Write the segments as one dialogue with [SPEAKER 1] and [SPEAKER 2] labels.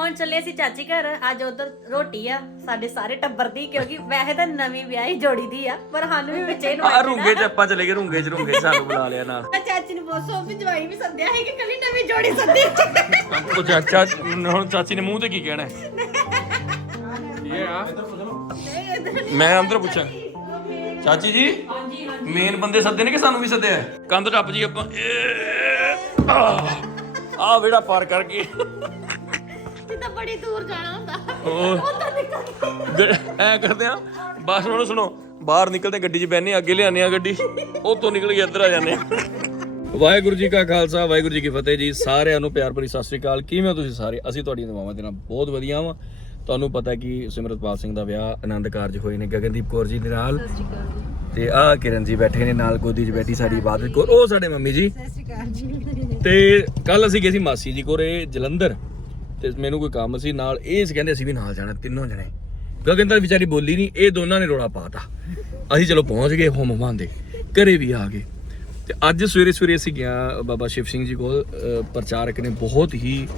[SPEAKER 1] ਹੁਣ ਚੱਲੇ ਅਸੀਂ ਚਾਚੀ ਘਰ ਅੱਜ ਉਧਰ ਰੋਟੀ ਆ ਸਾਡੇ ਸਾਰੇ ਟੱਬਰ ਦੀ ਕਿਉਂਕਿ ਵੈਸੇ ਤਾਂ ਨਵੀਂ ਵਿਆਹੀ ਜੋੜੀ ਦੀ ਆ ਪਰ ਸਾਨੂੰ ਵੀ ਵਿੱਚੇ ਨੂੰ
[SPEAKER 2] ਆ ਰੂੰਗੇ ਚ ਆਪਾਂ ਚਲੇ ਗਏ ਰੂੰਗੇ ਚ ਰੂੰਗੇ ਚ ਸਾਨੂੰ ਬੁਲਾ ਲਿਆ ਨਾਲ।
[SPEAKER 1] ਚਾਚੀ ਨੂੰ ਬੋਸੋ ਵੀ ਜਵਾਈ ਵੀ ਸੱਦਿਆ ਹੈ ਕਿ ਕੱਲੀ ਨਵੀਂ ਜੋੜੀ ਸੱਦੀ
[SPEAKER 2] ਉਹ ਚਾਚਾ ਹੁਣ ਚਾਚੀ ਨੇ ਮੂੰਹ ਤੇ ਕੀ ਕਹਿਣਾ ਹੈ? ਇਹ ਆ। ਮੈਂ ਅੰਦਰ ਪੁੱਛਾਂ। ਚਾਚੀ ਜੀ ਮੇਨ ਬੰਦੇ ਸੱਦੇ ਨੇ ਕਿ ਸਾਨੂੰ ਵੀ ਸੱਦਿਆ ਹੈ? ਕੰਧ ਟੱਪ ਜੀ ਆਪਾਂ। ਆ। ਵੇੜਾ ਪਾਰ ਕਰਕੇ।
[SPEAKER 1] ਜਿੱਦਾਂ ਬੜੀ ਦੂਰ ਜਾਣਾ ਹੁੰਦਾ।
[SPEAKER 2] ਉਹ ਐ ਕਰਦੇ ਆ ਬਸ ਹੁਣ ਸੁਣੋ। ਬਾਹਰ ਨਿਕਲਦੇ ਗੱਡੀ 'ਚ ਬੈਨੇ ਅੱਗੇ ਲਿਆਨੇ ਆ ਗੱਡੀ। ਉੱਥੋਂ ਨਿਕਲ ਕੇ ਇੱਧਰ ਆ ਜਾਂਦੇ ਆ। ਵਾਹਿਗੁਰੂ ਜੀ ਕਾ ਖਾਲਸਾ ਵਾਹਿਗੁਰੂ ਜੀ ਕੀ ਫਤਿਹ ਜੀ। ਸਾਰਿਆਂ ਨੂੰ ਪਿਆਰ ਭਰੀ ਸਤਿ ਸ੍ਰੀ ਅਕਾਲ। ਕਿਵੇਂ ਹੋ ਤੁਸੀਂ ਸਾਰੇ? ਅਸੀਂ ਤੁਹਾਡੀਆਂ ਦੁਆਵਾਂ ਦੇ ਨਾਲ ਬਹੁਤ ਵਧੀਆ ਵਾਂ। ਤੁਹਾਨੂੰ ਪਤਾ ਕਿ ਸਿਮਰਤਪਾਲ ਸਿੰਘ ਦਾ ਵਿਆਹ ਆਨੰਦ ਕਾਰਜ ਹੋਏ ਨੇ ਗਗਨਦੀਪ ਕੌਰ ਜੀ ਦੇ ਨਾਲ। ਤੇ ਆਹ ਕਿਰਨ ਜੀ ਬੈਠੇ ਨੇ ਨਾਲ ਗੋਦੀ 'ਚ ਬੈਠੀ ਸਾਡੀ ਇਬਾਦਤ ਕੌਰ। ਉਹ ਸਾਡੇ ਮੰਮੀ ਜੀ। ਤੇ ਕੱਲ ਅਸੀਂ ਗਏ ਸੀ ਮਾਸੀ ਜੀ ਕੋਰੇ ਜਲੰਧਰ। ਤੇ ਮੈਨੂੰ ਕੋਈ ਕੰਮ ਸੀ ਨਾਲ ਇਹ ਸੀ ਕਹਿੰਦੇ ਅਸੀਂ ਵੀ ਨਾਲ ਜਾਣਾ ਤਿੰਨੋਂ ਜਣੇ। ਗਗਨ ਤਾਂ ਵਿਚਾਰੀ ਬੋਲੀ ਨਹੀਂ ਇਹ ਦੋਨਾਂ ਨੇ ਰੋਲਾ ਪਾਤਾ ਅਸੀਂ ਚਲੋ ਪਹੁੰਚ ਗਏ ਹੋਮ ਹਮਾਂ ਦੇ ਘਰੇ ਵੀ ਆ ਗਏ। ਤੇ ਅੱਜ ਸਵੇਰੇ ਸਵੇਰੇ ਅਸੀਂ ਗਿਆ ਬਾਬਾ ਸ਼ਿਵ ਸਿੰਘ ਜੀ ਕੋਲ ਪ੍ਰਚਾਰਕ ਨੇ ਬਹੁਤ ਹੀ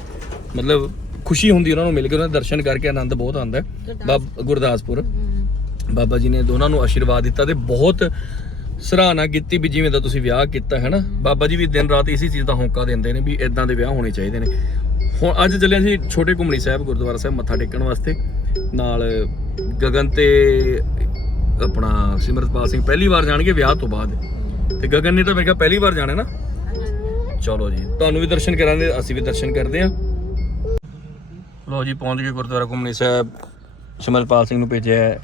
[SPEAKER 2] ਮਤਲਬ ਖੁਸ਼ੀ ਹੁੰਦੀ ਉਹਨਾਂ ਨੂੰ ਮਿਲ ਕੇ ਉਹਨਾਂ ਦੇ ਦਰਸ਼ਨ ਕਰਕੇ ਆਨੰਦ ਬਹੁਤ ਆਉਂਦਾ ਬਾਬ- ਗੁਰਦਾਸਪੁਰ। ਬਾਬਾ ਜੀ ਨੇ ਦੋਨਾਂ ਨੂੰ ਆਸ਼ੀਰਵਾਦ ਦਿੱਤਾ ਤੇ ਬਹੁਤ ਸਰਾਹਨਾ ਕੀਤੀ ਵੀ ਜਿਵੇਂ ਦਾ ਤੁਸੀਂ ਵਿਆਹ ਕੀਤਾ ਹੈ ਨਾ? ਬਾਬਾ ਜੀ ਵੀ ਦਿਨ ਰਾਤ ਇਸੇ ਚੀਜ਼ ਦਾ ਹੌਂਕਾ ਦਿੰਦੇ ਨੇ ਵੀ ਇਦਾਂ ਦੇ ਵਿਆਹ ਹੋਣੇ ਚਾਹੀਦੇ ਨੇ। ਹੁਣ ਅੱਜ ਚੱਲੇ ਅਸੀਂ ਛੋਟੇ ਘੁੰਮਣੀ ਸਾਹਿਬ ਗੁਰਦੁਆਰਾ ਸਾਹਿਬ ਮੱਥਾ ਟੇਕਣ ਵਾਸਤੇ। ਨਾਲ ਗਗਨ ਤੇ ਆਪਣਾ ਸਿਮਰਤਪਾਲ ਸਿੰਘ ਪਹਿਲੀ ਵਾਰ ਜਾਣਗੇ ਵਿਆਹ ਤੋਂ ਬਾਅਦ। ਤੇ ਗਗਨ ਨੇ ਤਾਂ ਮੇਰੇ ਕੋਲ ਪਹਿਲੀ ਵਾਰ ਜਾਣਾ ਨਾ? ਚਲੋ ਜੀ ਤੁਹਾਨੂੰ ਵੀ ਦਰਸ਼ਨ ਕਰਾਂਗੇ ਅਸੀਂ ਵੀ ਦਰਸ਼ਨ ਕਰਦੇ ਆਂ ਲੋ ਜੀ ਪਹੁੰਚ ਗਏ ਗੁਰਦੁਆਰਾ ਘੁੰਮਣੀ ਸਾਹਿਬ। ਸਿਮਰਤਪਾਲ ਸਿੰਘ ਨੂੰ ਭੇਜਿਆ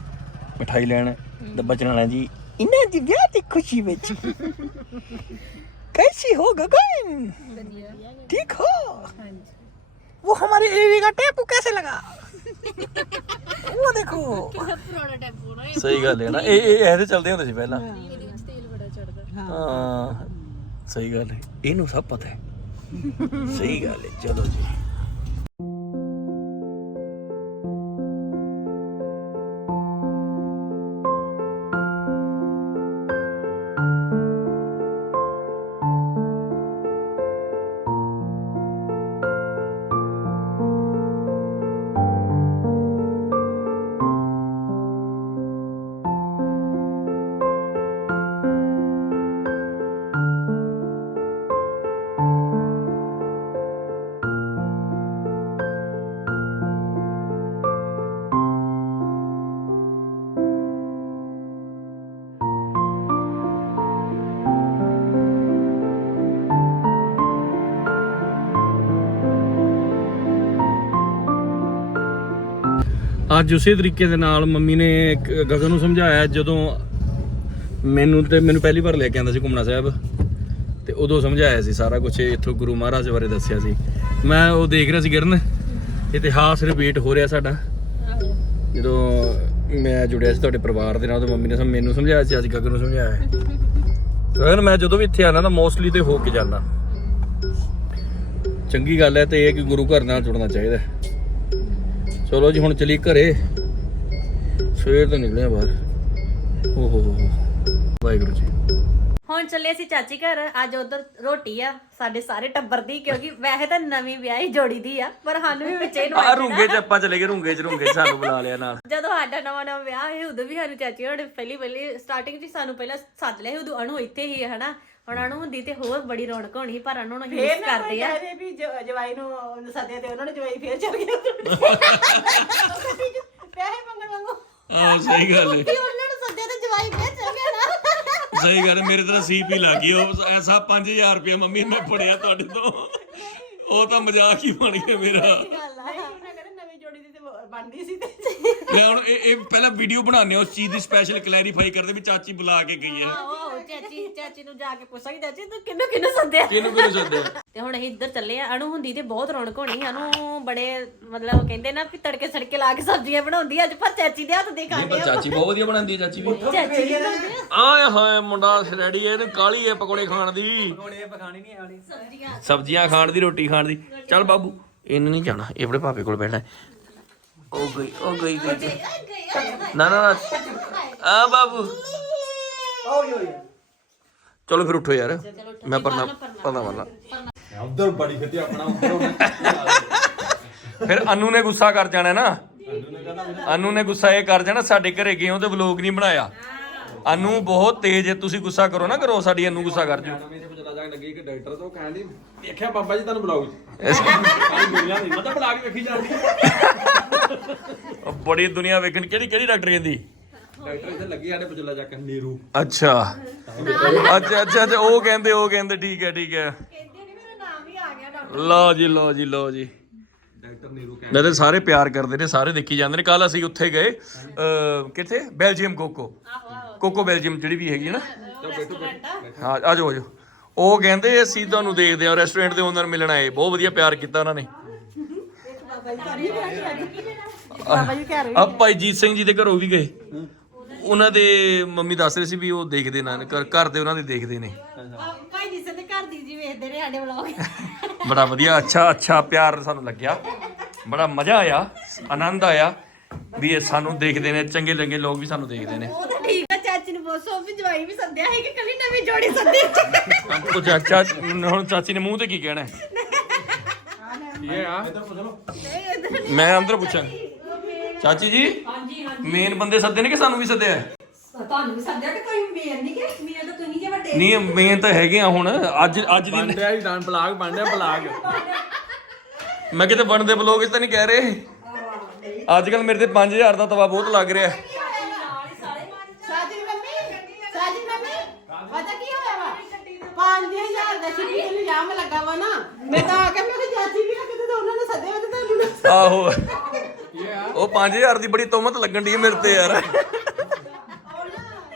[SPEAKER 2] ਮਠਾਈ ਲੈਣ ਡੱਬਾ ਚਲਾਣਾ ਜੀ
[SPEAKER 3] ਇਹਨਾਂ ਦੀ ਵਿਆਹ ਦੀ ਖੁਸ਼ੀ ਵਿੱਚ ਕੈਸੀ ਹੋ ਗਗਨ? ਠੀਕ ਹੋ? ਹਾਂਜੀ। वो हमारे एवी का टेपू कैसे लगा वो देखो
[SPEAKER 2] ਸਹੀ ਗੱਲ ਹੈ ਨਾ ਇਹ ਇਹ ਇਹਦੇ ਚੱਲਦੇ ਹੁੰਦੇ ਸੀ ਪਹਿਲਾਂ ਹਾਂ ਸਹੀ ਗੱਲ ਹੈ ਇਹਨੂੰ ਸਭ ਪਤਾ ਹੈ ਸਹੀ ਗੱਲ ਹੈ ਚਲੋ ਜੀ ਅੱਜ ਉਸੇ ਤਰੀਕੇ ਦੇ ਨਾਲ ਮੰਮੀ ਨੇ ਇੱਕ ਗਗਨ ਨੂੰ ਸਮਝਾਇਆ ਜਦੋਂ ਮੈਨੂੰ ਤੇ ਮੈਨੂੰ ਪਹਿਲੀ ਵਾਰ ਲੈ ਕੇ ਆਂਦਾ ਸੀ ਘੁੰਮਣਾ ਸਾਹਿਬ ਤੇ ਉਦੋਂ ਸਮਝਾਇਆ ਸੀ ਸਾਰਾ ਕੁਝ ਇੱਥੋਂ ਗੁਰੂ ਮਹਾਰਾਜ ਬਾਰੇ ਦੱਸਿਆ ਸੀ। ਮੈਂ ਉਹ ਦੇਖ ਰਿਹਾ ਸੀ ਗਿਰਨ, ਇਤਿਹਾਸ ਰਿਪੀਟ ਹੋ ਰਿਹਾ ਸਾਡਾ। ਜਦੋਂ ਮੈਂ ਜੁੜਿਆ ਸੀ ਤੁਹਾਡੇ ਪਰਿਵਾਰ ਦੇ ਨਾਲ ਤੇ ਮੰਮੀ ਨੇ ਮੈਨੂੰ ਸਮਝਾਇਆ ਸੀ, ਅੱਜ ਗਗਨ ਨੂੰ ਸਮਝਾਇਆ ਹੈ। ਗਗਨ, ਮੈਂ ਜਦੋਂ ਵੀ ਇੱਥੇ ਆਣਾ ਤਾਂ ਮੋਸਟਲੀ ਤੇ ਹੋ ਕੇ ਜਾਂਦਾ। ਚੰਗੀ ਗੱਲ ਹੈ ਤੇ ਇਹ ਕਿ ਗੁਰੂ ਘਰ ਨਾਲ ਜੁੜਨਾ ਚਾਹੀਦਾ ਚਲੋ ਜੀ ਹੁਣ ਚਲੀ ਘਰੇ। ਸਵੇਰ ਤੋਂ ਨਿਕਲੇ ਆ ਬਾਹਰ। ਓ ਹੋ ਹੋ ਹੋ। ਵਾਹਿਗੁਰੂ ਜੀ।
[SPEAKER 1] ਹੁਣ ਚੱਲੇ ਅਸੀਂ ਚਾਚੀ ਘਰ। ਅੱਜ ਉਧਰ ਰੋਟੀ ਆ ਸਾਡੇ ਸਾਰੇ ਟੱਬਰ ਦੀ ਕਿਉਂਕਿ ਵੈਸੇ ਤਾਂ ਨਵੀਂ ਵਿਆਹੀ ਜੋੜੀ ਦੀ ਆ ਪਰ ਸਾਨੂੰ ਵੀ ਵਿੱਚੇ ਨੂੰ
[SPEAKER 2] ਆ ਰੂੰਗੇ ਚ ਆਪਾਂ ਚਲੇ ਗਏ ਰੂੰਗੇ ਚ ਰੂੰਗੇ ਚ ਸਾਨੂੰ ਬੁਲਾ ਲਿਆ ਨਾਲ।
[SPEAKER 1] ਜਦੋਂ ਸਾਡਾ ਨਵਾਂ ਨਵਾਂ ਵਿਆਹ ਸੀ ਉਦੋਂ ਵੀ ਸਾਨੂੰ ਚਾਚੀ ਹੋਣੀ ਪਹਿਲੀ ਪਹਿਲੀ ਸਟਾਰਟਿੰਗ 'ਚ ਸਾਨੂੰ ਪਹਿਲਾਂ ਸੱਦ ਲਿਆ ਸੀ ਉਦੋਂ ਅਣੂ ਇੱਥੇ ਹੀ ਹੈ ਹਨਾ? ਹੁਣ ਅਣੂ ਹੁੰਦੀ ਤੇ ਹੋਰ ਬੜੀ ਰੌਣਕ ਹੋਣੀ ਪਰ ਅਣੂ ਨੂੰ ਫੇਰ ਕਰਦੇ ਆ।
[SPEAKER 3] ਕਹਦੇ ਵੀ ਜਵਾਈ ਨੂੰ ਸੱਦਿਆ ਤੇ ਉਹਨਾਂ ਨੇ ਜਵਾਈ ਫੇਰ ਚਲ ਗਿਆ ਪੈਸੇ ਮੰਗਣ ਵਾਂਗੂ।
[SPEAKER 2] ਆਹ ਸਹੀ ਗੱਲ ਹੈ।
[SPEAKER 1] ਉਹਨਾਂ ਨੂੰ ਸੱਦਿਆ ਤੇ ਜਵਾਈ ਫੇਰ ਚਲ ਗਿਆ ਨਾ।
[SPEAKER 2] ਸਹੀ ਗੱਲ ਹੈ, ਮੇਰੇ ਤਾਂ ਸੀਪੀ ਲੱਗ ਗਈ ਉਹ ਐਸਾ 5000 ਰੁਪਏ ਮੰਮੀ ਮੈਂ ਫੜਿਆ ਤੁਹਾਡੇ ਤੋਂ। ਉਹ ਤਾਂ ਮਜ਼ਾਕ ਹੀ ਬਣ ਗਿਆ ਮੇਰਾ।
[SPEAKER 3] ਬਣਦੀ ਸੀ
[SPEAKER 2] ਤੇ ਹੁਣ ਇਹ ਇਹ ਪਹਿਲਾਂ ਵੀਡੀਓ ਬਣਾਉਂਦੇ ਉਸ ਚੀਜ਼ ਦੀ ਸਪੈਸ਼ਲ ਕਲੈਰੀਫਾਈ ਕਰਦੇ ਵੀ ਚਾਚੀ ਬੁਲਾ ਕੇ ਗਈ ਹੈ।
[SPEAKER 1] ਤੇ ਹੁਣ ਅਸੀਂ ਇੱਧਰ ਚੱਲੇ ਆ ਅਣੂ ਹੁੰਦੀ ਤੇ ਬਹੁਤ ਰੌਣਕ ਹੋਣੀ ਅਣੂ ਬੜੇ ਮਤਲਬ ਕਹਿੰਦੇ ਨਾ ਵੀ ਤੜਕੇ ਸੜਕੇ ਲਾ ਕੇ ਸਬਜ਼ੀਆਂ ਬਣਾਉਂਦੀ ਅੱਜ ਪਰ ਚਾਚੀ ਦੇ ਹੱਥ ਦੇ ਖਾਣੇ
[SPEAKER 2] ਆ। ਚਾਚੀ ਬਹੁਤ ਵਧੀਆ ਬਣਾਉਂਦੀ ਹੈ ਚਾਚੀ ਆਏ ਹਾਏ ਮੁੰਡਾ ਸਲੈੜੀ ਹੈ ਤੇ ਕਾਲੀ ਹੈ ਪਕੌੜੇ ਖਾਣ ਦੀ। ਕੋਲੇ ਪਖਾਣੀ ਨਹੀਂ ਆਲੇ ਸਬਜ਼ੀਆਂ। ਖਾਣ ਦੀ ਰੋਟੀ ਖਾਣ ਦੀ। ਚੱਲ ਬਾਬੂ ਇਹਨੇ ਨਹੀਂ ਜਾਣਾ ਇਹ ਆਪਣੇ ਭਾਪੇ ਕੋਲ ਬੈਠਣਾ ਉਹ ਗਈ ਉਹ ਗਈ ਗਈ। ਨਾ ਨਾ ਨਾ। ਆ ਬਾਬੂ। ਚਲੋ ਫਿਰ ਉੱਠੋ ਯਾਰ। ਮੈਂ ਪਰਨਾ ਪਰਨਾ ਵਾਲਾ।
[SPEAKER 4] ਉਧਰ ਬੜੀ ਫਿੱਟੀ ਆਪਣਾ ਉੱਧਰ
[SPEAKER 2] ਫਿਰ ਅਨੂ ਨੇ ਗੁੱਸਾ ਕਰ ਜਾਣਾ ਨਾ। ਅਨੂ ਨੇ ਗੁੱਸਾ ਇਹ ਕਰ ਜਾਣਾ ਸਾਡੇ ਘਰੇ ਗਏ ਹੋ ਤੇ ਵਲੋਗ ਨਹੀਂ ਬਣਾਇਆ। ਅਨੂ ਬਹੁਤ ਤੇਜ਼ ਹੈ ਤੁਸੀਂ ਗੁੱਸਾ ਕਰੋ ਨਾ ਕਰੋ ਸਾਡੀ ਅਨੂ ਗੁੱਸਾ ਕਰ ਜੂ
[SPEAKER 4] ਜਾਣ ਲੱਗੀ ਕਿ ਡਾਕਟਰ ਤੋਂ ਕਹਿਣ ਦੀ ਦੇਖਿਆ ਬਾਬਾ ਜੀ ਤੁਹਾਨੂੰ ਬੁਲਾਉ
[SPEAKER 2] ਇਸ-
[SPEAKER 4] ਸਾਰੀ ਦੁਨੀਆ ਨਹੀਂ ਮਤਲਬ ਬੁਲਾ ਕੇ ਵੇਖੀ ਜਾਂਦੀ।
[SPEAKER 2] ਉਹ ਬੜੀ ਦੁਨੀਆ ਵੇਖਣ ਕਿਹੜੀ ਕਿਹੜੀ ਡਾਕਟਰ ਕਹਿੰਦੀ?
[SPEAKER 4] ਡਾਕਟਰ ਇੱਥੇ ਲੱਗੀ ਸਾਡੇ ਪਚਲਾ ਜਾ ਕੇ ਨੀਰੂ।
[SPEAKER 2] ਅੱਛਾ। ਅੱਛਾ ਅੱਛਾ ਅੱਛਾ ਉਹ ਕਹਿੰਦੇ ਉਹ ਕਹਿੰਦੇ ਠੀਕ ਹੈ ਠੀਕ ਹੈ।
[SPEAKER 1] ਕਹਿੰਦੇ ਨਹੀਂ ਮੇਰਾ ਨਾਮ ਹੀ ਆ ਗਿਆ ਡਾਕਟਰ।
[SPEAKER 2] ਲਓ ਜੀ ਲਓ ਜੀ ਲਓ ਜੀ।
[SPEAKER 4] ਡਾਕਟਰ ਨੀਰੂ
[SPEAKER 2] ਸਾਰੇ ਪਿਆਰ ਕਰਦੇ ਨੇ ਸਾਰੇ ਦੇਖੀ ਜਾਂਦੇ ਨੇ। ਕੱਲ ਅਸੀਂ ਉੱਥੇ ਗਏ ਕਿੱਥੇ? Belgium cocoa. ਕੋਕੋ ਬੈਲਜੀਅਮ ਜਿਹੜੀ ਵੀ ਹੈਗੀ ਹੈ ਨਾ। ਹਾਂ ਆ ਜਾਓ ਆ ਜਾਓ। ਉਹ ਕਹਿੰਦੇ ਅਸੀਂ ਤੁਹਾਨੂੰ ਦੇਖਦੇ ਹਾਂ ਰੈਸਟੋਰੈਂਟ ਦੇ ਓਨਰ ਮਿਲਣ ਆਏ। ਬਹੁਤ ਵਧੀਆ ਪਿਆਰ ਕੀਤਾ ਉਹਨਾਂ ਨੇ। ਆ ਭਾਈ ਜੀਤ ਸਿੰਘ ਜੀ ਦੇ ਘਰੋਂ ਵੀ ਗਏ। ਉਹਨਾਂ ਦੇ ਮੰਮੀ ਦੱਸ ਰਹੇ ਸੀ ਵੀ ਉਹ ਦੇਖਦੇ ਨਾ, ਘਰ ਘਰ ਦੇ ਉਹਨਾਂ ਦੇ ਦੇਖਦੇ ਨੇ।
[SPEAKER 1] ਭਾਈ ਜੀ ਦੇ ਘਰ ਦੀ ਜੀ ਵੇਖਦੇ ਨੇ ਸਾਡੇ ਵਲੌਗ
[SPEAKER 2] ਬੜਾ ਵਧੀਆ, ਅੱਛਾ ਅੱਛਾ ਪਿਆਰ ਸਾਨੂੰ ਲੱਗਿਆ। ਬੜਾ ਮਜ਼ਾ ਆਇਆ, ਆਨੰਦ ਆਇਆ ਵੀ ਇਹ ਸਾਨੂੰ ਦੇਖਦੇ ਨੇ ਚੰਗੇ ਚੰਗੇ ਲੋਕ ਵੀ ਸਾਨੂੰ ਦੇਖਦੇ ਨੇ
[SPEAKER 1] ਉਹ ਤਾਂ ਠੀਕ ਆ ਚਾਚੀ ਨੂੰ ਬੋਸੋ ਵੀ ਜਵਾਈ ਵੀ ਸੱਦਿਆ ਹੈ ਕਿ ਕੱਲੀ ਨਵੀਂ ਜੋੜੀ ਸੱਦੀ
[SPEAKER 2] ਉਹ ਚਾਚਾ ਹੁਣ ਚਾਚੀ ਨੇ ਮੂੰਹ ਤੇ ਕੀ ਕਹਿਣਾ ਹੈ?
[SPEAKER 4] ਇਹ ਆ?
[SPEAKER 2] ਮੈਂ ਅੰਦਰ ਪੁੱਛਾਂ। ਚਾਚੀ ਜੀ ਮੇਨ ਬੰਦੇ ਸੱਦੇ ਨੇ ਕਿ ਸਾਨੂੰ ਵੀ ਸੱਦਿਆ ਹੈ?
[SPEAKER 5] ਤੁਹਾਨੂੰ ਵੀ ਸੱਦਿਆ ਕਿ ਕੋਈ ਮੇਰ ਨਹੀਂ ਕਿ? ਮੇਰ ਤਾਂ ਤੁਸੀਂ ਜੇ ਵੱਡੇ
[SPEAKER 2] ਨਹੀਂ ਮੇਨ ਤਾਂ ਹੈਗੇ ਆ ਹੁਣ। ਅੱਜ ਅੱਜ ਦੀ
[SPEAKER 4] ਬੰਡਿਆ ਹੀ ਡਾਂ ਬਲਾਗ ਬਲਾਗ।
[SPEAKER 2] ਮੈਂ ਕਿਤੇ ਬਣਦੇ ਬਲੌਗ ਇਸ ਤਾਂ ਨਹੀਂ ਕਹਿ ਰਹੇ। ਅੱਜ ਕੱਲ ਮੇਰੇ ਤੇ 5000 ਦਾ ਤਵਾ ਬਹੁਤ ਲੱਗ ਰਿਹਾ ਹੈ।
[SPEAKER 6] ਸਾਜਨ ਮੰਮੀ ਸਾਜਨ ਮੰਮੀ ਪਤਾ ਕੀ ਹੋਇਆ ਵਾ 5000 ਦਾ ਸ਼ਿਪੀ ਤੇ ਇਲਜ਼ਾਮ ਲੱਗਾ ਵਾ ਨਾ। ਮੈਂ ਤਾਂ ਆ ਕੇ ਮੈਂ ਕਿਹਾ ਚਾਚੀ ਵੀ ਕਿਤੇ ਤਾਂ ਉਹਨਾਂ ਨੇ ਸੱਦੇ ਵੇ ਤੇ ਤੁਹਾਨੂੰ
[SPEAKER 2] ਆਹੋ। ਉਹ 5000 ਦੀ ਬੜੀ ਤੋਮਤ ਲੱਗਣ ਦੀ ਮੇਰੇ ਤੇ ਯਾਰ।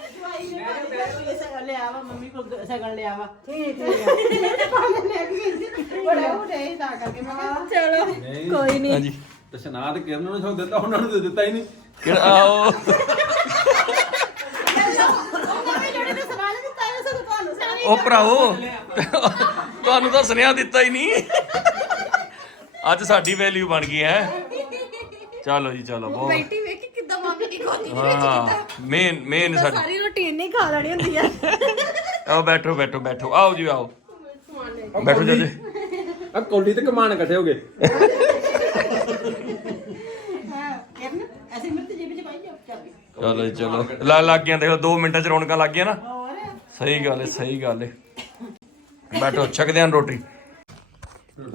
[SPEAKER 6] ਜਵਾਈ ਨੇ ਪੈਸੇ ਸਗਨ ਲਿਆ ਵਾ ਮੰਮੀ ਕੋਲ ਸਗਨ ਲਿਆ ਵਾ। ਠੀਕ ਠੀਕ ਪਾਣੇ ਲੈ ਕੇ ਗਈ ਸੀ ਬੜਾ ਉਠੇ ਹੀ ਤਾਂ ਕਰਕੇ ਮੈਂ ਕਿਹਾ ਚਲੋ
[SPEAKER 1] ਕੋਈ ਨਹੀਂ
[SPEAKER 2] ਹਾਂਜੀ।
[SPEAKER 4] ਤੇ ਸ਼ਨਾਦ ਕਿਰਨ ਨੂੰ ਸੋ ਦਿੱਤਾ ਉਹਨਾਂ ਨੂੰ ਤਾਂ ਦਿੱਤਾ ਹੀ ਨਹੀਂ।
[SPEAKER 2] ਕਿਹੜਾ
[SPEAKER 6] ਨੇ ਜਿਹੜੇ ਤੇ ਸਵਾਲ ਦਿੱਤਾ ਇਹ ਸਾਨੂੰ ਤੁਹਾਨੂੰ ਸਾਰੀ
[SPEAKER 2] ਉਹ ਭਰਾਓ ਤੁਹਾਨੂੰ ਤਾਂ ਸੁਨੇਹਾ ਦਿੱਤਾ ਹੀ ਨਹੀਂ। ਅੱਜ ਸਾਡੀ ਵੈਲਿਊ ਬਣ ਗਈ ਹੈ। ਚਲੋ ਜੀ ਚਲੋ ਬਹੁਤ।
[SPEAKER 1] ਬੈਠੀ ਵੇਖ ਕਿਦਾਂ ਮਾਮੀ ਦੀ ਗੋਦੀ
[SPEAKER 2] ਹਾਂ ਮੇਨ ਮੇਨ ਸਾਡੀ
[SPEAKER 1] ਸਾਰੀ ਰੋਟੀਨ ਨਹੀਂ ਖਾ ਲੈਣੀ ਹੁੰਦੀ ਆ।
[SPEAKER 2] ਆਓ ਬੈਠੋ ਬੈਠੋ ਬੈਠੋ। ਆਓ ਜੀ ਆਓ। ਬੈਠੋ ਜੀ
[SPEAKER 4] ਆ ਕੋਲੀ ਤੇ ਕਮਾਨ ਇਕੱਠੇ ਹੋ ਗਏ।
[SPEAKER 6] ਕਿਰਨ ਐਸੀ ਮਿਰਤ ਜੀਬ ਚ ਪਾਈ ਜਾ ਚੱਲ।
[SPEAKER 2] ਚਲੋ ਜੀ ਚਲੋ। ਲਾ ਲੱਗ ਗਿਆ ਦੇਖੋ 2 ਮਿੰਟਾਂ ਚ ਰੌਣਕਾਂ ਲੱਗ ਗਈਆਂ ਨਾ। ਸਹੀ ਗੱਲ ਹੈ ਸਹੀ ਗੱਲ ਹੈ। ਬੈਠੋ ਛਕਦੇ ਆਂ ਰੋਟੀ।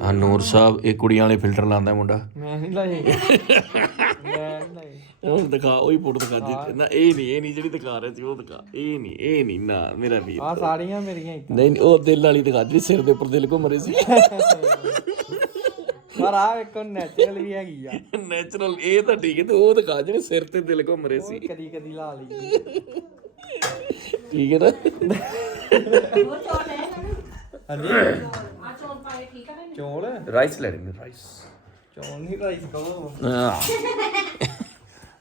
[SPEAKER 2] ਆ ਨੂਰ ਸਾਹਿਬ ਇਹ ਕੁੜੀਆਂ ਵਾਲੇ ਫਿਲਟਰ ਲਾਉਂਦਾ ਮੁੰਡਾ।
[SPEAKER 3] ਮੈਂ ਨਹੀਂ ਲਾਏ ਮੈਂ ਨਹੀਂ ਲਾਏ
[SPEAKER 2] ਉਹ ਦਿਖਾ ਉਹੀ ਫੋਟੋ ਦਿਖਾ ਦੇ ਨਾ ਇਹ ਨਹੀਂ ਇਹ ਨਹੀਂ ਜਿਹੜੀ ਦਿਖਾ ਰਹੇ ਸੀ ਉਹ ਦਿਖਾ। ਇਹ ਨਹੀਂ ਇਹ ਨਹੀਂ ਨਾ ਮੇਰਾ ਵੀਰ।
[SPEAKER 3] ਆ ਸਾੜੀਆਂ ਮੇਰੀਆਂ ਇੱਕ।
[SPEAKER 2] ਨਹੀਂ ਨਹੀਂ, ਉਹ ਦਿਲ ਵਾਲੀ ਦਿਖਾ ਜਿਹੜੀ ਸਿਰ ਦੇ ਉੱਪਰ ਦਿਲ ਘੁੰਮ ਰਹੀ ਸੀ।
[SPEAKER 3] ਪਰ ਆ ਇੱਕ ਨੈਚੁਰਲ ਵੀ ਹੈਗੀ ਆ।
[SPEAKER 2] ਨੈਚੁਰਲ ਇਹ ਤਾਂ ਠੀਕ ਹੈ ਤੇ ਉਹ ਦਿਖਾ ਜਿਹੜੇ ਸਿਰ ਤੇ ਦਿਲ ਘੁੰਮ ਰਹੇ ਸੀ।
[SPEAKER 3] ਕਦੀ ਕਦੀ ਲਾ ਲਈ।
[SPEAKER 2] ਠੀਕ ਹੈ ਨਾ
[SPEAKER 3] ਹਾਂਜੀ। ਚੌਲ?
[SPEAKER 2] ਰਾਈਸ ਲੈ ਰਹੇ ਰਾਈਸ
[SPEAKER 3] ਚੌਲ ਨਹੀਂ ਰਾਈਸ ਕਹੋ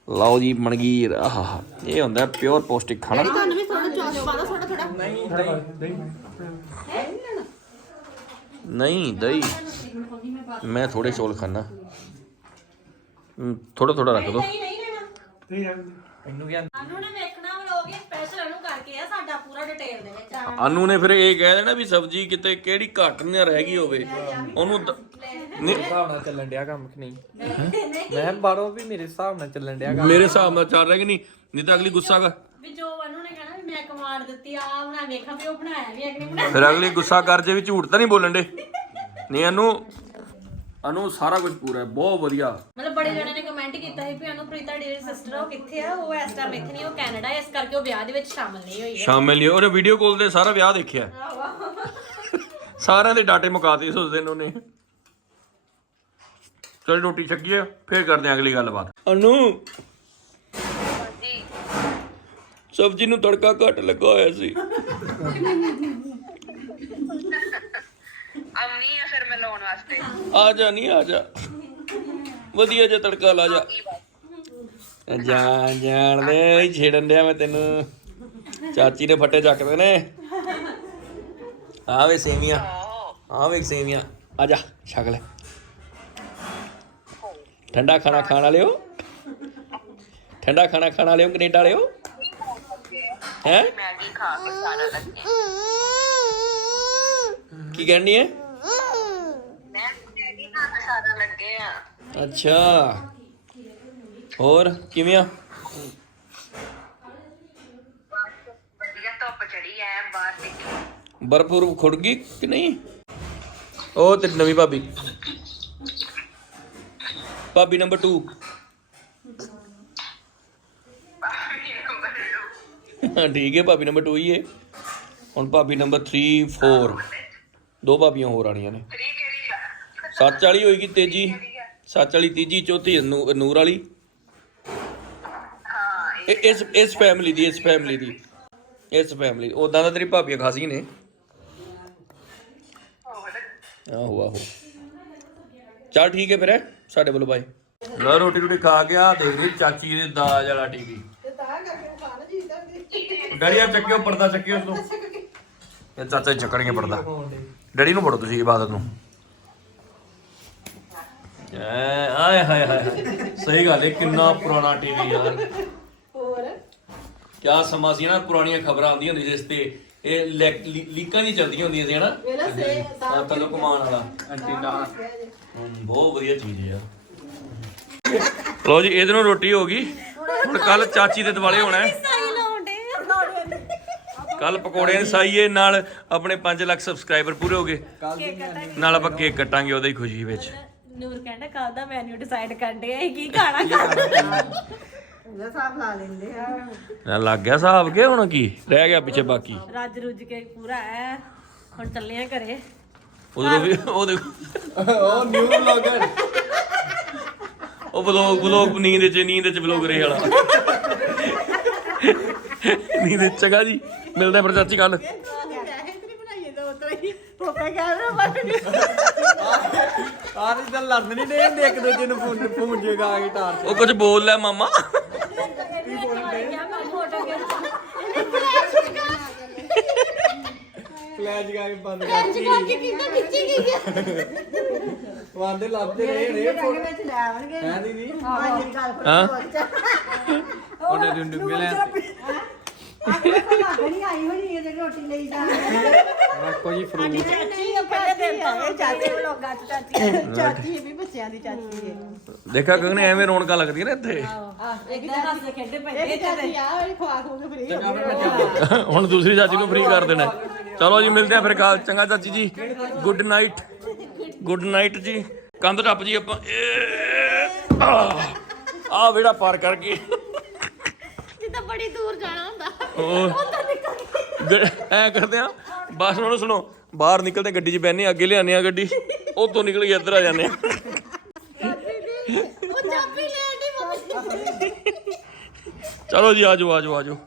[SPEAKER 2] ਲਓ ਜੀ ਮਣਗੀਰ ਆਹ ਇਹ ਹੁੰਦਾ ਪਿਓਰ ਪੌਸ਼ਟਿਕ ਖਾਣਾ।
[SPEAKER 1] ਤੁਹਾਨੂੰ ਵੀ ਥੋੜਾ ਚੌਕ ਪਾ ਦੋ ਥੋੜਾ ਥੋੜਾ
[SPEAKER 3] ਨਹੀਂ
[SPEAKER 2] ਨਹੀਂ ਦਹੀਂ। ਮੈਂ ਥੋੜੇ ਚੌਲ ਖਾਣਾ ਥੋੜਾ ਥੋੜਾ ਰੱਖ ਦੋ।
[SPEAKER 1] ਨਹੀਂ ਨਹੀਂ ਲੈਣਾ
[SPEAKER 3] ਇਹਨੂੰ ਕੀ
[SPEAKER 1] ਅਨੂ ਨੇ ਵੇਖਣਾ ਵਲੋਗ ਸਪੈਸ਼ਲ ਅਨੂ ਕਰਕੇ ਆ ਸਾਡਾ ਪੂਰਾ ਡਿਟੇਲ ਦੇ ਵਿੱਚ
[SPEAKER 2] ਅਨੂ ਨੇ ਫਿਰ ਇਹ ਕਹਿ ਦੇਣਾ ਵੀ ਸਬਜ਼ੀ ਕਿਤੇ ਕਿਹੜੀ ਘੱਟ ਨਾ ਰਹਿ ਗਈ ਹੋਵੇ। ਉਹਨੂੰ ਦ- ਨਹੀਂ।
[SPEAKER 3] ਹਿਸਾਬ ਨਾਲ ਚੱਲਣ ਡਿਆ ਕੰਮ ਕਿ ਨਹੀਂ? ਮੈਂ ਬਾਹਰੋਂ ਵੀ ਮੇਰੇ ਹਿਸਾਬ ਨਾਲ ਚੱਲਣ ਡਿਆ ਕੰਮ।
[SPEAKER 2] ਮੇਰੇ ਹਿਸਾਬ ਨਾਲ ਚੱਲ ਰਿਹਾ ਕਿ ਨਹੀਂ? ਨਹੀਂ ਤਾਂ ਅਗਲੀ ਗੁੱਸਾ ਕਰ।
[SPEAKER 1] ਵੀ ਜੋ ਅਨੂ ਨੇ ਕਹਿਣਾ ਵੀ ਮੈਂ ਕਮਾਂਡ ਦਿੱਤੀ ਆ ਬਣਾ ਵੇਖਾਂ ਵੀ ਉਹ ਬਣਾਇਆ ਵੀ ਹੈ ਕਿ ਨਹੀਂ ਬਣਾਇਆ
[SPEAKER 2] ਫਿਰ ਅਗਲੀ ਗੁੱਸਾ ਕਰ ਜੇ ਵੀ ਝੂਠ ਤਾਂ ਨਹੀਂ ਬੋਲਣ ਦੇ। ਨਹੀਂ ਅਨੂ ਅਨੂ ਸਾਰਾ ਕੁਝ ਪੂਰਾ ਹੈ ਬਹੁਤ ਵਧੀਆ।
[SPEAKER 1] ਮਤਲਬ ਬੜੇ ਜਣਿਆਂ ਨੇ ਕਮੈਂਟ ਕੀਤਾ ਸੀ ਵੀ ਅਨੁਪ੍ਰੀਤਾ ਦੀ ਸਿਸਟਰ ਉਹ ਕਿੱਥੇ ਆ? ਉਹ ਇਸ ਟਾਈਮ ਇੱਥੇ ਨਹੀਂ ਉਹ ਕੈਨੇਡਾ ਇਸ ਕਰਕੇ ਉਹ ਵਿਆਹ ਦੇ ਵਿੱਚ ਸ਼ਾਮਲ ਨਹੀਂ ਹੋਈ ਹੈ।
[SPEAKER 2] ਸ਼ਾਮਿਲ ਨਹੀਂ ਉਹਨੇ ਵੀਡੀਓ ਕਾਲ ਤੇ ਸਾਰਾ ਵਿਆਹ ਦੇਖਿਆ। ਸਾਰਿਆਂ ਦੇ ਡਾਟੇ ਮੁਕਾਤੇ ਉਸ ਦਿਨ ਉਹਨੇ। ਚਲ ਰੋਟੀ ਛਕੀਏ ਫੇਰ ਕਰਦੇ ਆਂ ਅਗਲੀ ਗੱਲਬਾਤ। ਅਨੂ! ਸਬਜ਼ੀ ਨੂੰ ਤੜਕਾ ਘੱਟ ਲੱਗਾ ਹੋਇਆ ਸੀ।
[SPEAKER 7] ਆਉਣੀ ਆ ਫਿਰ ਮੈਂ ਲਾਉਣ ਵਾਸਤੇ।
[SPEAKER 2] ਆ ਜਾ ਨਹੀਂ ਆ ਜਾ। ਵਧੀਆ ਜਿਹਾ ਤੜਕਾ ਲਾ ਜਾ। ਜਾਣ ਜਾਣ ਦੇ ਛੇੜਨ ਡਿਆ ਮੈਂ ਤੈਨੂੰ। ਚਾਚੀ ਦੇ ਫੱਟੇ ਚੱਕਦੇ ਨੇ। ਆ ਵੇ ਸੇਵੀਆਂ। ਆ ਵੇ ਸੇਵੀਆਂ। ਆ ਜਾ ਛਕ ਲੈ। ਠੰਡਾ ਖਾਣਾ ਖਾਣ ਵਾਲਿਓ? ਠੰਡਾ ਖਾਣਾ ਖਾਣ ਵਾਲਿਓ ਕੈਨੇਡਾ ਵਾਲਿਓ? ਹੈ?
[SPEAKER 7] ਮੈਗੀ ਖਾ ਕੇ ਸਾਰਾ ਲੱਗੇ।
[SPEAKER 2] ਕੀ ਕਹਿਣੀ ਹੈ
[SPEAKER 7] ਮੈਂ ਮੈਗੀ ਖਾ ਕੇ ਸਾਰਾ ਲੱਗੇ ਆ
[SPEAKER 2] ਅੱਛਾ। ਹੋਰ ਕਿਵੇਂ ਆ?
[SPEAKER 7] ਵਧੀਆ ਧੁੱਪ ਚੜੀ ਐ ਬਾਹਰ ਦੇਖੀ।
[SPEAKER 2] ਬਰਫ਼ ਬੁਰਫ਼ ਖੁੜ ਗਈ ਕਿ ਨਹੀਂ? ਉਹ ਤੇ ਨਵੀਂ ਭਾਬੀ। ਭਾਬੀ ਨੰਬਰ 2 ਠੀਕ ਹੈ ਭਾਬੀ ਨੰਬਰ 2 ਹੀ ਹੈ। ਹੁਣ ਭਾਬੀ ਨੰਬਰ 3 4 ਦੋ ਭਾਬੀਆਂ ਹੋਰ ਆਣੀਆਂ ਨੇ।
[SPEAKER 7] ਤਰੀ ਕਿਹੜੀ ਆ?
[SPEAKER 2] ਸੱਚ ਵਾਲੀ ਹੋਏਗੀ ਤੇਜੀ। ਸੱਚ ਵਾਲੀ ਤੀਜੀ ਚੌਥੀ ਨੂ- ਨੂਰ ਵਾਲੀ।
[SPEAKER 7] ਹਾਂ
[SPEAKER 2] ਇਹ ਇਸ ਇਸ ਫੈਮਿਲੀ ਦੀ ਇਸ ਫੈਮਿਲੀ ਦੀ। ਇਸ ਫੈਮਿਲੀ ਉਦਾਂ ਤਾਂ ਤੇਰੀ ਭਾਬੀਆਂ ਖਾਸੀ ਨੇ। ਆਹੋ ਆਹੋ। ਚਲ ਠੀਕ ਹੈ ਫਿਰ ਹੈਂ, ਸਾਡੇ ਵੱਲੋਂ ਬਾਏ। ਲੋ ਰੋਟੀ ਰੋਟੀ ਖਾ ਗਿਆ ਦੇਖ ਲਈ ਚਾਚੀ ਦੇ ਦਾਜ ਵਾਲਾ ਟੀਵੀ।
[SPEAKER 6] ਤੇ ਕਰਕੇ ਖਾਣਾ ਜੀ
[SPEAKER 2] ਚੱਕਿਓ ਪਰਦਾ ਚੱਕਿਓ ਉਸ ਤੋਂ ਇਹ ਚਾਚਾ ਚੱਕਣਗੇ ਪਰਦਾ। ਡੈਡੀ ਨੂੰ ਫੜੋ ਤੁਸੀਂ ਇਬਾਦਤ ਨੂੰ। ਐ ਆਏ ਹਾਏ ਹਾਏ ਸਹੀ ਗੱਲ ਹੈ ਕਿੰਨਾ ਪੁਰਾਣਾ ਟੀਵੀ ਯਾਰ
[SPEAKER 6] ਹੋਰ?
[SPEAKER 2] ਕਿਆ ਸਮਾਂ ਸੀ ਨਾ ਪੁਰਾਣੀਆਂ ਖਬਰਾਂ ਆਉਂਦੀਆਂ ਹੁੰਦੀਆਂ ਜਿਸ ਤੇ ਇਹ ਲੈਕ- ਲੀ- ਲੀਕਾਂ ਦੀ ਚੱਲਦੀਆਂ ਹੁੰਦੀਆਂ ਸੀ ਹਨਾ?
[SPEAKER 6] ਵੇਲਾ ਸੇ
[SPEAKER 2] ਆ ਤਲੋ ਕਮਾਨ ਵਾਲਾ।
[SPEAKER 4] ਐਂਟੀਨਾ
[SPEAKER 2] ਹਮ, ਬਹੁਤ ਵਧੀਆ ਚੀਜ਼ ਹੈ ਯਾਰ ਲਓ ਜੀ ਇਹਦੇ ਨੂੰ ਰੋਟੀ ਹੋ ਗਈ। ਹੁਣ ਕੱਲ ਚਾਚੀ ਦੇ ਦਿਵਾਲੇ ਹੋਣਾ ਹੈ।
[SPEAKER 1] ਸਾਈ ਲਾਉਂਦੇ
[SPEAKER 2] ਕੱਲ ਪਕੌੜਿਆਂ ਦੀ ਸਾਈਏ ਨਾਲ ਆਪਣੇ 5 ਲੱਖ ਸਬਸਕ੍ਰਾਈਬਰ ਪੂਰੇ ਹੋ ਗਏ। ਨਾਲ ਆਪਾਂ ਕੇਕ ਕੱਟਾਂਗੇ ਉਹਦੀ ਖੁਸ਼ੀ ਵਿੱਚ।
[SPEAKER 1] ਨੂਰ ਕਹਿੰਦਾ ਕੱਲ ਦਾ ਮੈਨੂ ਡਿਸਾਈਡ ਕਰਦੇ ਆ ਕੀ ਖਾਣਾ ਖਾਣਾ?
[SPEAKER 6] ਉਹਦਾ ਸਾਫ਼ ਲਾ ਲੈਂਦੇ ਆ।
[SPEAKER 2] ਨਾ ਲੱਗ ਗਿਆ ਹਿਸਾਬ ਕੇ ਹੁਣ ਕੀ? ਰਹਿ ਗਿਆ ਪਿੱਛੇ ਬਾਕੀ।
[SPEAKER 1] ਰੱਜ ਰੁੱਜ ਕੇ ਪੂਰਾ ਐ ਹੁਣ ਚੱਲੇ ਆ ਘਰੇ।
[SPEAKER 2] ਉਦੋਂ ਵੀ ਉਹ ਦੇਖੋ।
[SPEAKER 4] ਉਹ ਨਿਊ ਬਲੌਗਰ
[SPEAKER 2] ਉਹ ਬਲੌਗ ਬਲੌਗ ਨੀਂਦ ਚ ਨੀਂਦ ਚ ਬਲੌਗ ਰਹੇ ਵਾਲਾ। ਨੀਂਦ ਚ ਚੰਗਾ ਜੀ। ਮਿਲਦੇ ਆ ਫਿਰ ਚਾਚੀ ਕੱਲ
[SPEAKER 6] ਉਤਰਾ ਹੀ ਫੋਕਾ ਕੈਮਰਾ ਮਾਰ
[SPEAKER 4] ਆਹ ਤਾਂ ਲੜਨ ਨਹੀਂ ਦੇ ਹੁੰਦੇ ਇੱਕ ਦੂਜੇ ਨੂੰ ਫੋਨ ਫੋਨ ਜਗਾ ਆ ਗਿਟਾਰ
[SPEAKER 2] ਉਹ ਕੁਝ ਬੋਲ ਲੈ ਮਾਮਾ।
[SPEAKER 4] ਫਲੈਸ਼ ਜਗਾ ਕੇ ਬੰਦ ਕਰਤੀ
[SPEAKER 6] ਕਿੰਨਾ ਖਿੱਚੀ ਗਈ ਹੈ
[SPEAKER 4] ਵਾਂਦੇ ਲੱਭਦੇ ਰਹੇ ਰੇ
[SPEAKER 6] ਰੰਗ ਵਿੱਚ ਲੈ ਆਵਣਗੇ
[SPEAKER 4] ਹੈ ਦੀਦੀ
[SPEAKER 6] ਹਾਂ ਜੀ ਗੱਲ
[SPEAKER 2] ਹਾਂ।
[SPEAKER 4] ਉਹਨੇ ਦਿਨ ਡੁੱਬੇ ਲੈ
[SPEAKER 6] ਨਹੀਂ ਆਈ ਹੋਣੀ ਇਹ ਜਿਹੜੀ ਰੋਟੀ ਲਈ ਜਾ
[SPEAKER 4] ਰੱਖੋ ਜੀ ਫਰੂਟ
[SPEAKER 6] ਚਾਚੀ ਪਹਿਲੇ ਦਿਨ ਤਾਂ ਚਾਚੀ ਵਲੋਗਾ ਚਾਚੀ ਚਾਚੀ ਵੀ ਬੱਚਿਆਂ ਦੀ ਚਾਚੀ ਹੈ
[SPEAKER 2] ਦੇਖਾ ਗਗਨ ਐਵੇਂ ਰੌਣਕਾਂ ਲੱਗਦੀਆਂ ਨੇ ਇੱਥੇ।
[SPEAKER 1] ਇਦਾਂ ਹੱਸ ਖੇਡੇ ਪੈਂਦੇ
[SPEAKER 6] ਇਹ ਚਾਚੀ ਆ ਵਾਲੀ ਖਵਾ ਖੂ ਕੇ ਫਰੀ ਹੋ ਗਈ
[SPEAKER 2] ਹੁਣ ਦੂਸਰੀ ਚਾਚੀ ਨੂੰ ਫ੍ਰੀ ਕਰ ਦੇਣਾ। ਚਲੋ ਜੀ ਮਿਲਦੇ ਆ ਫਿਰ ਕੱਲ ਚੰਗਾ ਚਾਚੀ ਜੀ। ਗੁੱਡ ਨਾਈਟ ਗੁੱਡ ਨਾਈਟ ਜੀ। ਕੰਧ ਟੱਪ ਜੀ ਆਪਾਂ। ਆ ਵਿਹੜਾ ਪਾਰ ਕਰ ਗਏ
[SPEAKER 1] ਜਿੱਦਾਂ ਬੜੀ ਦੂਰ ਜਾਣਾ ਹੁੰਦਾ।
[SPEAKER 2] ਗ- ਐ ਕਰਦੇ ਆ ਬਸ ਹੁਣ ਸੁਣੋ ਬਾਹਰ ਨਿਕਲਦੇ ਗੱਡੀ 'ਚ ਬੈਨੇ ਅੱਗੇ ਲਿਆਨੇ ਆ ਗੱਡੀ ਉਤੋਂ ਨਿਕਲ ਕੇ ਇੱਧਰ ਆ ਜਾਂਦੇ ਆ।
[SPEAKER 1] ਉਹ ਚਾਬੀ ਲੈ ਆਂਦੀ ਮੰਮੀ।
[SPEAKER 2] ਚਲੋ ਜੀ ਆਜੋ ਆਜੋ ਆਜੋ